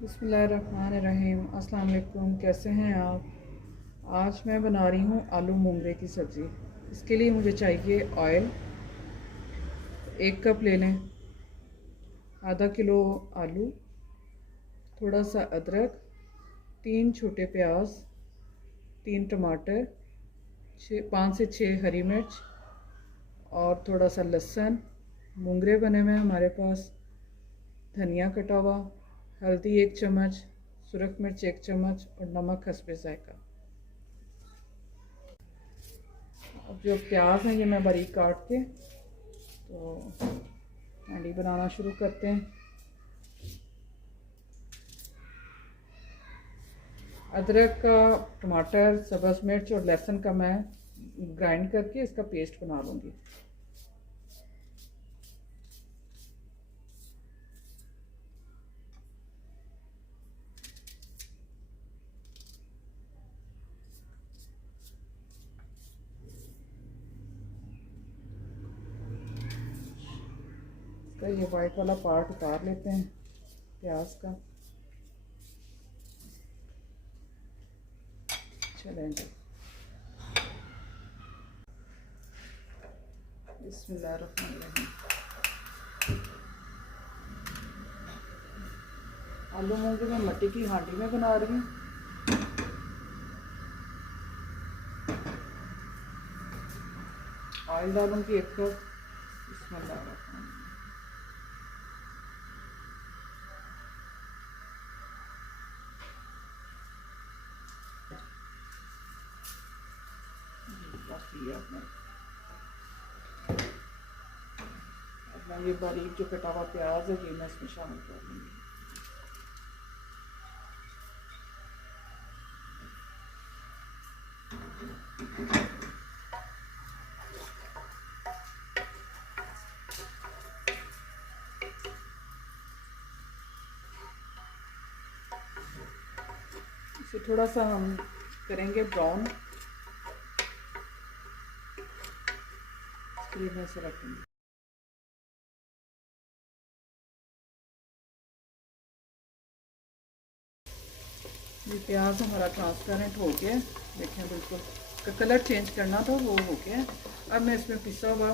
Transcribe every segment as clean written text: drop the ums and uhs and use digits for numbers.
बिस्मिल्लाहिर्रहमानिर्रहीम। अस्सलाम वालेकुम। कैसे हैं आप? आज मैं बना रही हूँ आलू मोंगरे की सब्ज़ी। इसके लिए मुझे चाहिए ऑयल। 1 कप ले लें। आधा किलो आलू, थोड़ा सा अदरक, 3 छोटे प्याज, 3 टमाटर, 5 से 6 हरी मिर्च और थोड़ा सा लहसुन। मोंगरे बने हुए हैं हमारे पास। धनिया कटा हुआ, हल्दी 1 चम्मच, सुरख मिर्च 1 चम्मच और नमक हस्बे ज़ायक़ा। अब जो प्याज हैं ये मैं बारीक काट के तो हांडी बनाना शुरू करते हैं। अदरक का, टमाटर, सब्ज़ मिर्च और लहसुन का मैं ग्राइंड करके इसका पेस्ट बना लूँगी। इसका ये वाइट वाला पार्ट उतार लेते हैं प्याज का। चलेंगे। बिस्मिल्लाहिर्रहमानिर्रहीम। आलू मोंगरे मैं मट्टी की हांडी में बना रही हूँ। ऑयल डालूंगी 1 कप। बिस्मिल्लाहिर्रहमानिर्रहीम। अब मैं ये बारीक जो कटा हुआ प्याज है ये मैं इसमें शामिल कर लूँगी। इसे थोड़ा सा हम करेंगे ब्राउन। इसके लिए मैं इसे रखूँगी। ये प्याज हमारा ट्रांसपेरेंट हो गया। देखें बिल्कुल का कलर चेंज करना था वो हो गया। अब मैं इसमें पिसा हुआ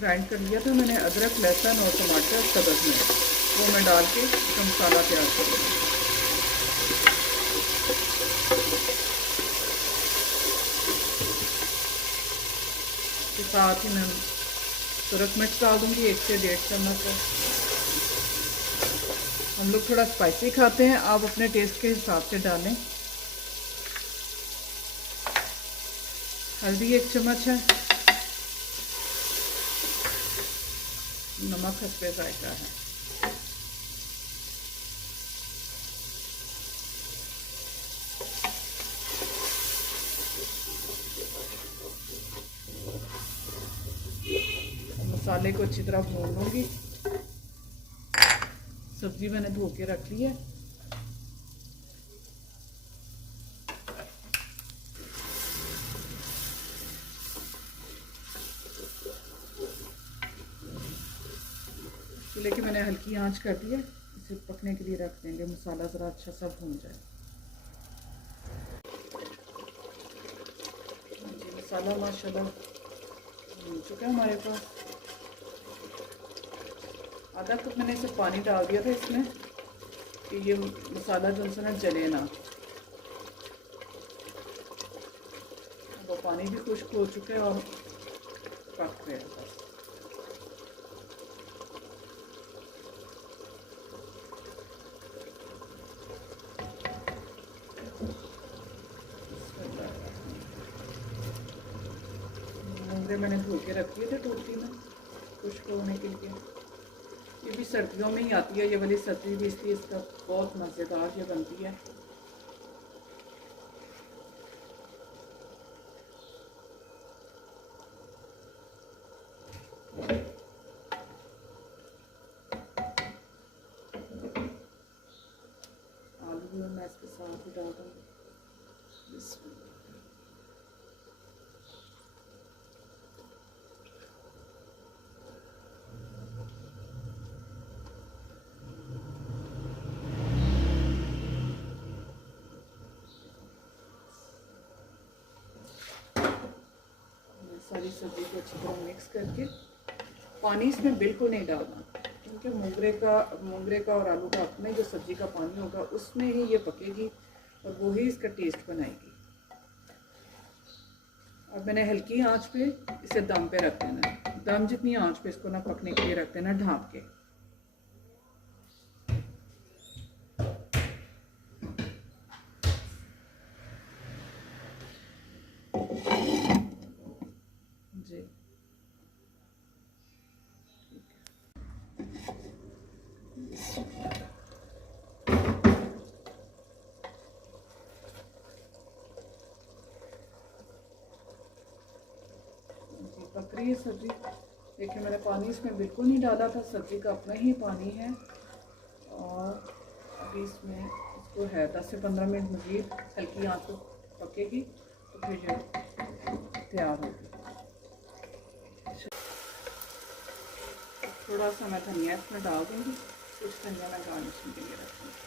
ग्राइंड कर लिया था मैंने अदरक, लहसुन और टमाटर, सब्ज़ मिर्च, वो मैं डाल के इसका मसाला तैयार कर लूँगी। इसके साथ ही मैं सुरख मिर्च डाल दूँगी 1 से 1.5 चम्मच। हम लोग थोड़ा स्पाइसी खाते हैं, आप अपने टेस्ट के हिसाब से डालें। हल्दी 1 चम्मच है। नमक हस्बे ज़ायक़ा है। मसाले को अच्छी तरह भून लूँगी। सब्ज़ी मैंने धो के रख ली है। चूल्हे की मैंने हल्की आंच कर दी है। इसे पकने के लिए रख देंगे, मसाला ज़रा अच्छा सा भून जाए। मसाला माशाल्लाह भून चुका है हमारे पास। आधा कप मैंने इसे पानी डाल दिया था इसमें कि ये मसाला जो है ना जले ना। वो पानी भी खुश्क हो चुका है और पक गया बस। मोंगरे मैंने धो के रख दिए थे टोकरी में खुश्क होने के लिए। ये भी सर्दियों में ही आती है ये वाली सब्ज़ी भी, इसलिए इसका बहुत मज़ेदार ये बनती है। आलू भी मैं इसके साथ ही डाल दूँगी। सारी सब्ज़ी को अच्छी तरह मिक्स करके पानी इसमें बिल्कुल नहीं डालना, क्योंकि मोंगरे का और आलू का अपने जो सब्ज़ी का पानी होगा उसमें ही ये पकेगी और वो ही इसका टेस्ट बनाएगी। अब मैंने हल्की आंच पे इसे दम पे रख देना है। दम जितनी आंच पे इसको ना पकने के लिए रख देना ढाँप के। जी पक रही है सब्ज़ी। देखिए मैंने पानी इसमें बिल्कुल नहीं डाला था, सब्ज़ी का अपना ही पानी है। और अभी इसमें इसको है 10 से 15 मिनट मज़ीद हल्की आंच पे पकेगी तो फिर ये तैयार होगी। थोड़ा सा मैं धनिया इसमें डाल दूँगी, कुछ धनिया मैं गार्निशिंग के लिए रखूँगी।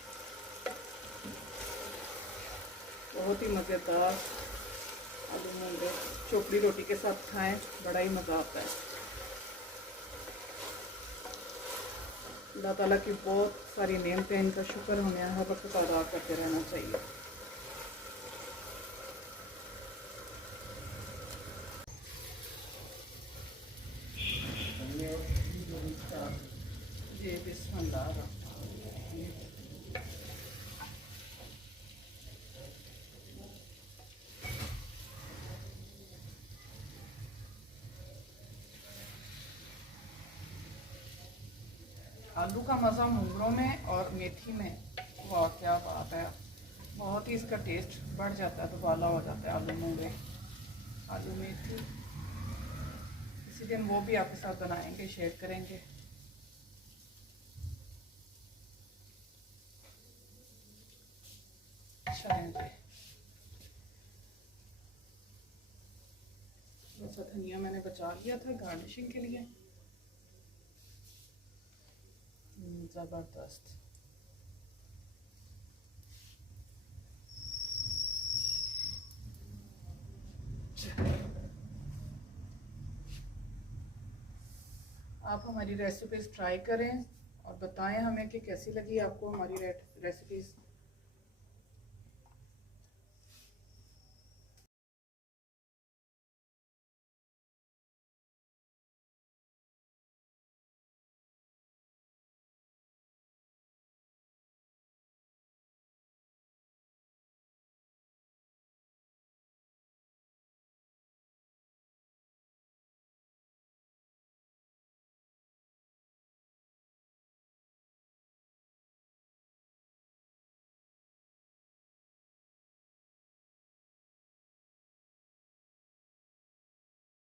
बहुत ही मज़ेदार आलू मूंगे चोपड़ी रोटी के साथ खाएं, बड़ा ही मज़ा आता है। अल्लाह ताला की बहुत सारी नेमतें, इनका शुक्र हमें हर वक्त अदा करते रहना चाहिए। जी बिस्मिल्लाह। आलू का मज़ा मूंगरों में और मेथी में, वाह क्या बात है, बहुत ही इसका टेस्ट बढ़ जाता है, दुबाला हो जाता है आलू मूंगे आलू मेथी। इसी दिन वो भी आपके साथ बनाएंगे, शेयर करेंगे। अच्छा है जी। थोड़ा सा धनिया मैंने बचा लिया था गार्निशिंग के लिए। ज़बरदस्त। आप हमारी रेसिपीज़ ट्राई करें और बताएं हमें कि कैसी लगी आपको हमारी रेसिपीज़।